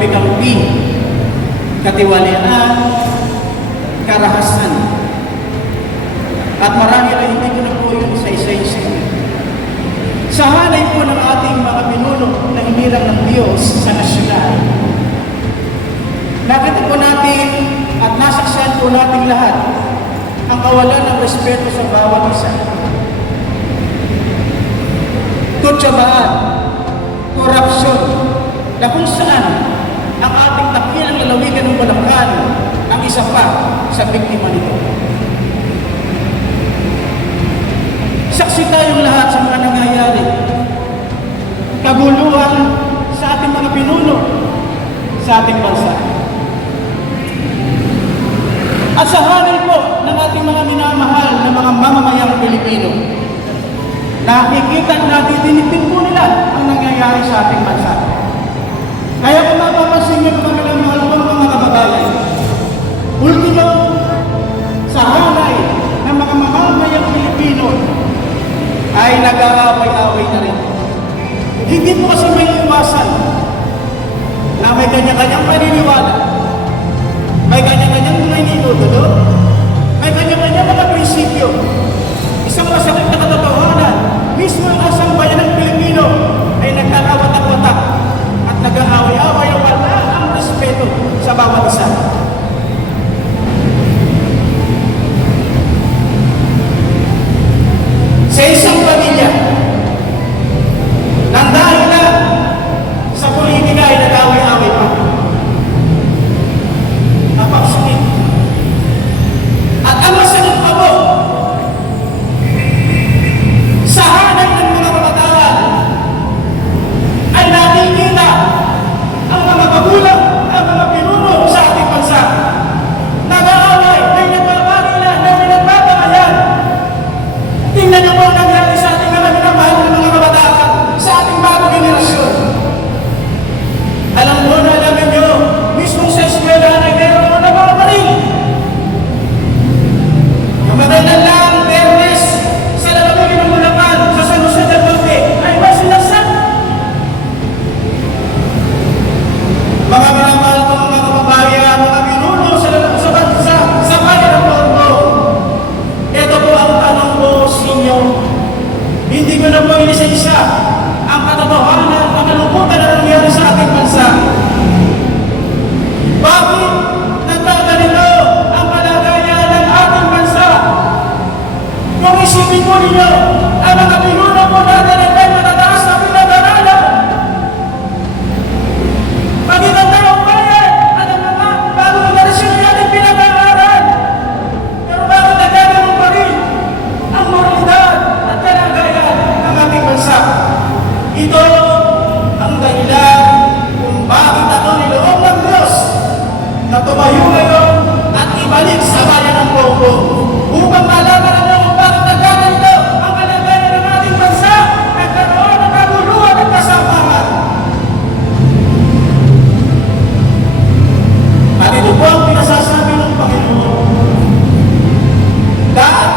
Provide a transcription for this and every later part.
kampi-kampi, katiwalaan, karahasan. At marami na hindi ko na po yun isa-isa. Sa hanay po ng ating mga pinuno na hinirang ng Diyos sa nasyonal, nakita po natin at nasaksihan po natin lahat ang kawalan ng respeto sa bawat isa. Tutsabaan, korupsyon, na kung saan ang ating takilang lalawigan ng Bulacan ang isa pa sa biktima nito. Saksi tayong lahat sa mga nangyayari. Kaguluhan sa ating mga pinuno sa ating bansa. At sa hanay po ng ating mga minamahal na mga mamamayang Pilipino, nakikita natin, tinitin po nila ang nangyayari sa ating bansa. Kaya kung mapapansin niyo mga minamahal po mga kababayan, ultimo sa hanay ng mga mamamayang Pilipino ay nag-aaway-away na rin. Hindi po kasi may iwasan na may kanya-kanyang paniniwala, may kanya-kanyang mga ininutulo, may kanya-kanyang mga prinsipyo. Isang masakit na katotohanan, mismo ang asang bayan ng Pilipino ay nagkakawatak-watak at nag-aaway-away o wala ang respeto sa bawat isa. Sa isang pamilya, nang dahil lang sa politika ay nag-away-away pa. Napakasakit. At ang masakit pa po, sa hanay ng mga kabataan ay nakikita ang mga magulang, ang mga pinuno sa ating bansa. Nag-aaway, may nagbabarila, may nagbabangayan. Tingnan niyo po ang nangyari sa ating mga minamahal ng mga kabataan, sa ating bagong generasyon. Alam mo na, alamin niyo, mismo sa eskwela ay meron na mga baril. Kamagandang lang, Bernes, sa lalawigan ng Bulacan, sa San Jose del Monte, ay may sinasat. Mga minamahal ko mga kababayan, mga pinuno sa bansa, sa bayan ng Borgo. Ito po ang tanong ko sa inyo. Hindi ko na po inisa-isa ang katotohanan, ang kalungkutan na nangyari sa ating bansa. Bakit nagkaganito ang kalagayan ng ating bansa? Kung isipin po ninyo, ang mga pinuno po natin ay may matataas na pinag-aralan. Pagit ang taong bayan at ang mga bagong generasyon natin pinag-aaral. Pero bakit nagkaganong pa rin ang moralidad at kalagayan ng ating bansa? Ito ang dahilan kung bakit ako niloob ng Diyos na tumayo ngayon at ibalik sa bayan ng Borgo upang malaman natin kung bakit nagkaganito ang kalagayan ng ating bansa at karoon ng kaguluhan at kasamaan. At ito po ang pinasasabi ng Panginoon. Dahil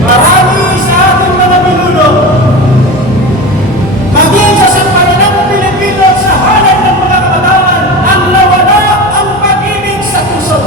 marami sa ating mga pinuno, maging sa sambayan ng Pilipino at sa hanay ng mga kabataan, ang nawala ang pag-ibig sa puso.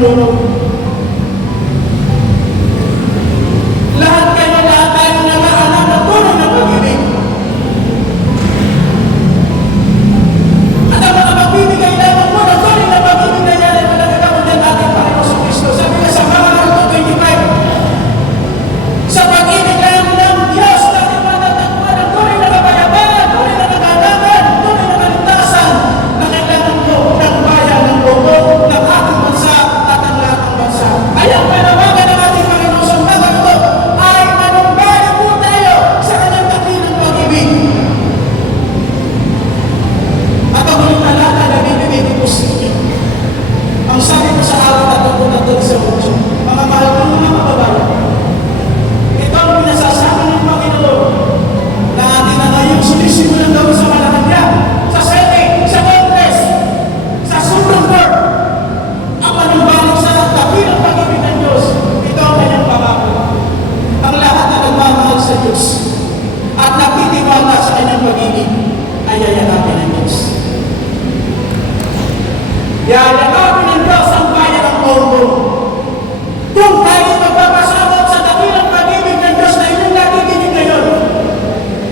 pinuno. Lahat tayo nag-aanap ng tunay na pag-ibig. At ang mga magbibigay lamang mo ng tunay na pag-ibig na yan ay malagagawa ng ating Panginoon Kristo. Sabi na sa mga Marko 25, sa pag-ibig lang ng Diyos natin matatagpuan ang tunay na kapayapaan, tunay na kagalakan, tunay na kaligtasan na kailangan mo ng bayan ng buo ng ating bansa at ang lahat ng bansa. Kaya ang panawagan ng ating Panginoon sa mga ito ay manumbalik po tayo sa kanyang dakilang pag-ibig. At ang huling talata na bibigay ko sa inyo, ang sabi ko sa awit at tungkol sa mundo, mga mahal ko mga kababayan, ito ang pinasasabi ng Panginoon na atin na ngayong sinisimulan daw sa Malacanang, sa Senate, sa Congress, sa Supreme Court, ang manumbalik sa dakilang pag-ibig ng Diyos. Ito ang kanyang pangako. Ang lahat na nagmamahal sa Diyos at nakitiwala sa kanyang pag-ibig ay yayakapin ng Diyos. Yayakapin ng Diyos ang bayan ng Congo. Kung tayo magpapasabot sa dakilang pag-ibig ng Diyos na inyong nakikinig ngayon,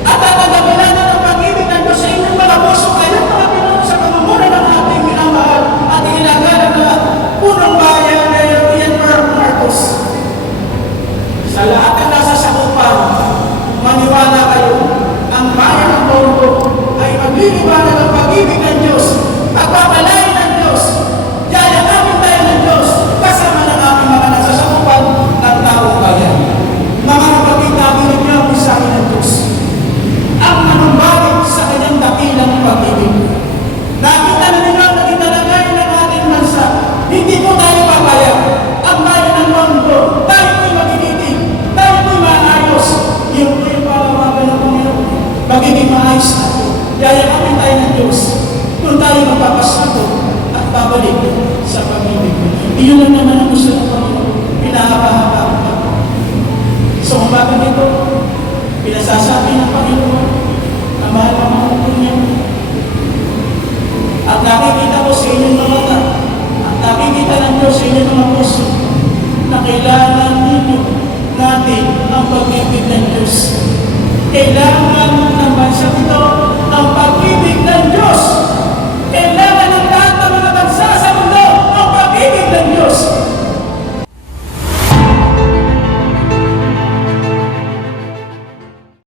at tatanggapin natin ang pag-ibig ng Diyos sa inyong mga puso, kayong mga pinuno sa pamumura ng ating minamahal at inagalang na punong bayan na Ian Marcos. Sa lahat ng nasa sakupan, maniwala kayo, ang bayan ng Congo ay magliliwanag ang pag-ibig ng Diyos at papalain ng Diyos. Yayakapin tayo ng Diyos kasama ng ating mga nasasakupan ng taong bayan. Mga kapatid, nabinig niyo ang mensahe ng Diyos. Ang manumbalik sa kanyang dakilang pag-ibig. Nakita na ninyo ang naging kalagayan ng ating bansa. Hindi po tayo papayag. Ang bayan ng mundo, tayo po'y magiging, tayo po'y maayos. Yung po yung palawagan ng Panginoon. Magiging maayos natin. Yayakapin tayo ng Diyos. Kung tayo magpapasabot at babalik sa pag-ibig. Iyon lang naman ang gusto ng Panginoon. Pinahaba-haba ang pag-ibig. So kung bakit ito, pinasasabi ng Panginoon na mahal po niya. At nakikita ko sa inyong mga mata, at nakikita ng Diyos sa inyong mga puso, na kailangan ninyo natin ang pag-ibig ng Diyos. Kailangan ng bansa ito ang pag-ibig